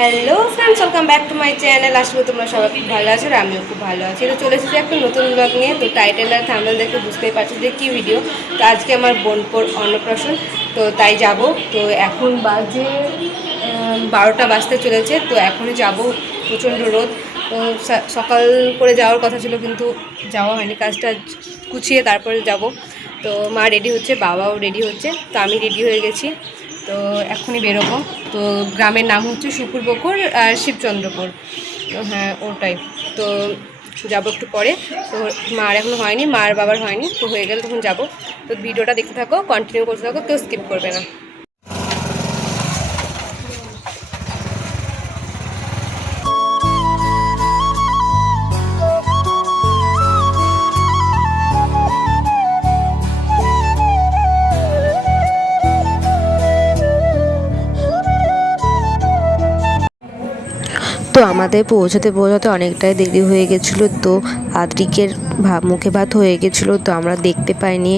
Hello friends, welcome back to my channel. আসলে তোমরা সবাই খুব ভালো আছো আর আমিও খুব ভালো আছি। তো চলে এসেছি একটা নতুন ব্লগ নিয়ে। তো টাইটেল আর থাম্বনেল দেখে বুঝতেই পারছি যে কী ভিডিও। তো আজকে আমার বোনপোর অন্নপ্রাশন, তো তাই যাব। তো এখন বাজে 12টা বাজতে চলেছে। তো এখনই যাব, প্রচণ্ড রোদ। তো সকাল করে যাওয়ার কথা ছিল, কিন্তু যাওয়া হয়নি। কাজটা গুছিয়ে তারপরে যাব। তো মা রেডি হচ্ছে, বাবাও রেডি হচ্ছে, তো আমি রেডি হয়ে গেছি। তো এখনই বেরোবো। তো গ্রামের নাম হচ্ছে শুকুরবকুর আর শিবচন্দ্রপুর। তো হ্যাঁ, ওটাই। তো যাবো একটু পরে। তো মার এখনও হয়নি, মার বাবার হয়নি, তো হয়ে গেলে তখন যাবো। তো ভিডিওটা দেখতে থাকো, কন্টিনিউ করতে থাকো, কেউ স্কিপ করবে না। তো আমাদের পৌঁছাতে পৌঁছাতে অনেকটাই দেরি হয়ে গেছিলো। তো আদ্রিকের মুখে ভাত হয়ে গেছিলো, তো আমরা দেখতে পাইনি।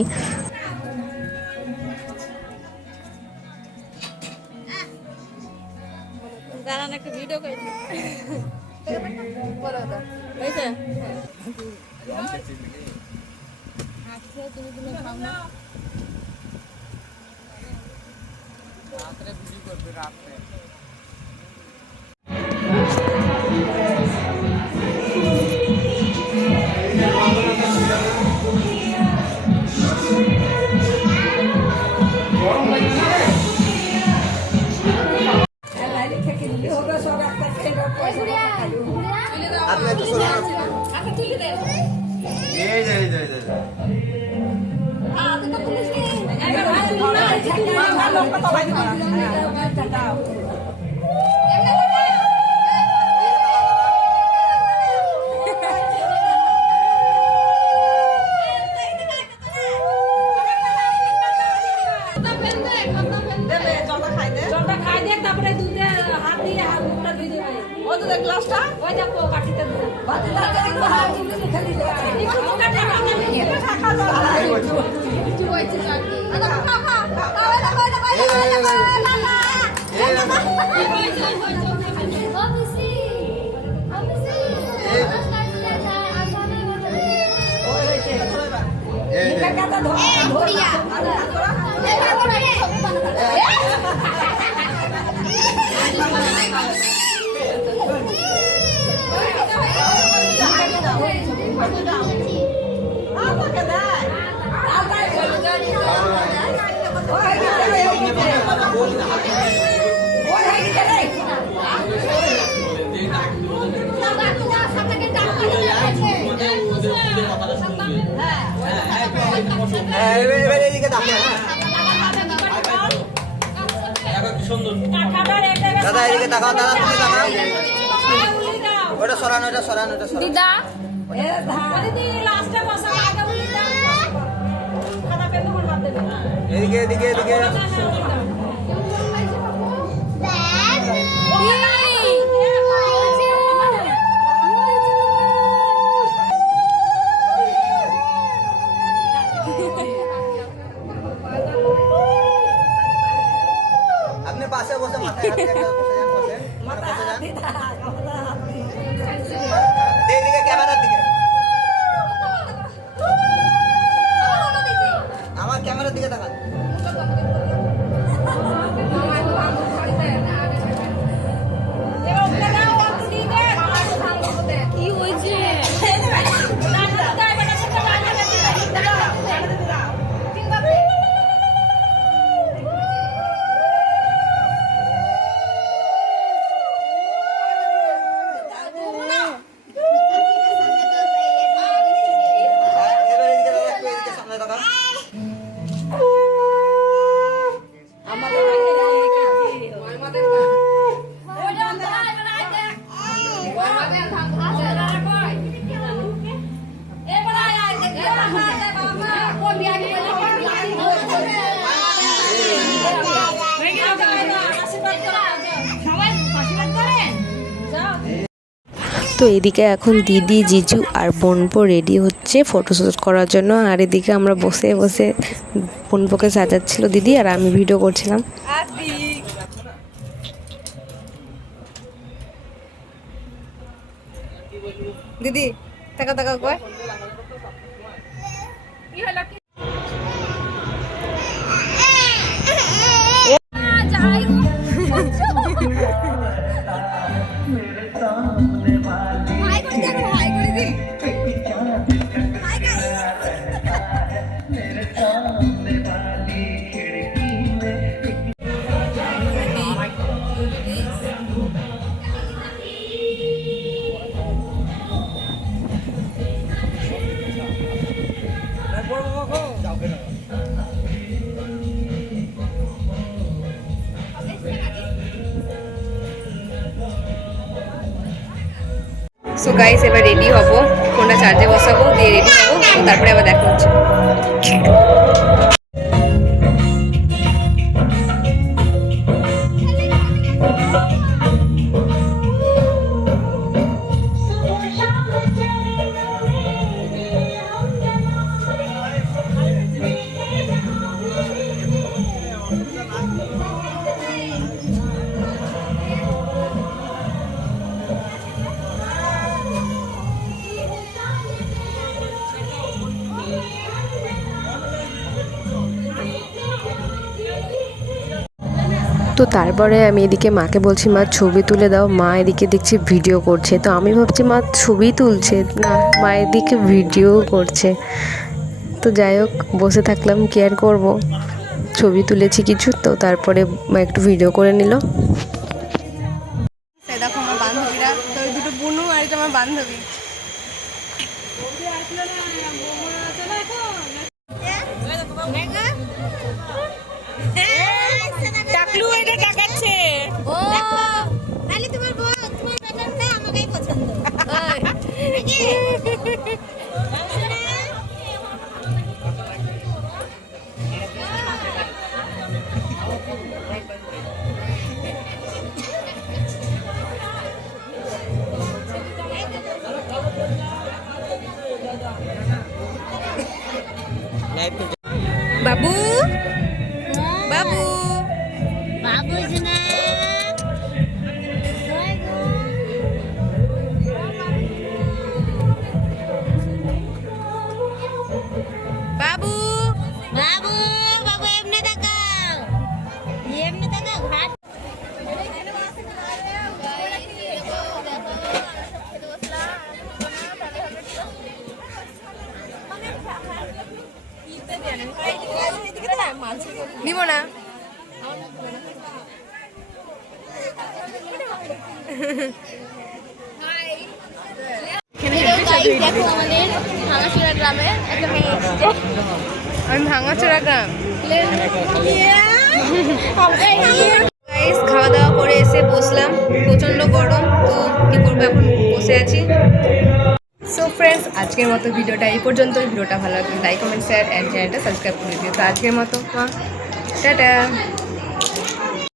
দাদা এদিকে তাকাও, দাদা তুমি তাকাও। ওটা সরানো, ওটা সরানো, ওটা সরানো। দিদা এদিকে এদিকে এদিকে। আপনি পাশে বসে মাথায় হাত রেখে বসে যান, বসে এদিকে ক্যামেরার দিকে, আমার ক্যামেরার দিকে তাকান। তো এদিকে এখন দিদি, জিজু আর বোনপো রেডি হচ্ছে ফটোশ্যুট করার জন্য। আর এদিকে আমরা বসে বসে বোনপোকে সাজাচ্ছিল দিদি, আর আমি ভিডিও করছিলাম। দিদি টাকা টাকা কয় সো গাইস এবার রেডি হব, ফোনটা চার্জে বসাবো, দিয়ে রেডি হবো, তো তারপরে আবার দেখা হচ্ছে। তো তারপরে আমি এদিকে মাকে বলছি মা ছবি তুলে দাও, মা এদিকে দেখছি ভিডিও করছে। তো আমি ভাবছি মা ছবি তুলছে, না মা এদিকে ভিডিও করছে। তো যাই হোক বসে থাকলাম, কি আর করবো, ছবি তুলেছি কিছু, তো তারপরে মা একটু ভিডিও করে নিল। দেখো আমার বান্ধবীরা, তো ওই দুটো বুনু আর এটা আমার বান্ধবী। টাকলু এটা টাকাচ্ছে। ও তাহলে তোমার বউ তোমার ব্যাপারটা আমাকেই পছন্দ। নাকি? বাবু বাবু বাবু না বাবু বাবু বাবু এমনি তাকাও, এমনি তাকাও ঘাট। নিব না। দেখো আমাদের ভাঙাচোরা গ্রামে একটা মেয়ে এসেছে। আমি ভাঙাচোরা গ্রাম। গাইস খাওয়া দাওয়া করে এসে বসলাম, প্রচণ্ড গরম, তো কী করবো এখন বসে আছি। সো ফ্রেন্ডস আজকের মতো ভিডিওটা এই পর্যন্ত। ভিডিওটা ভালো লাগলে লাইক কমেন্ট শেয়ার অ্যান্ড চ্যানেলটা সাবস্ক্রাইব করে দিও। তো আজকের মতো টাটা।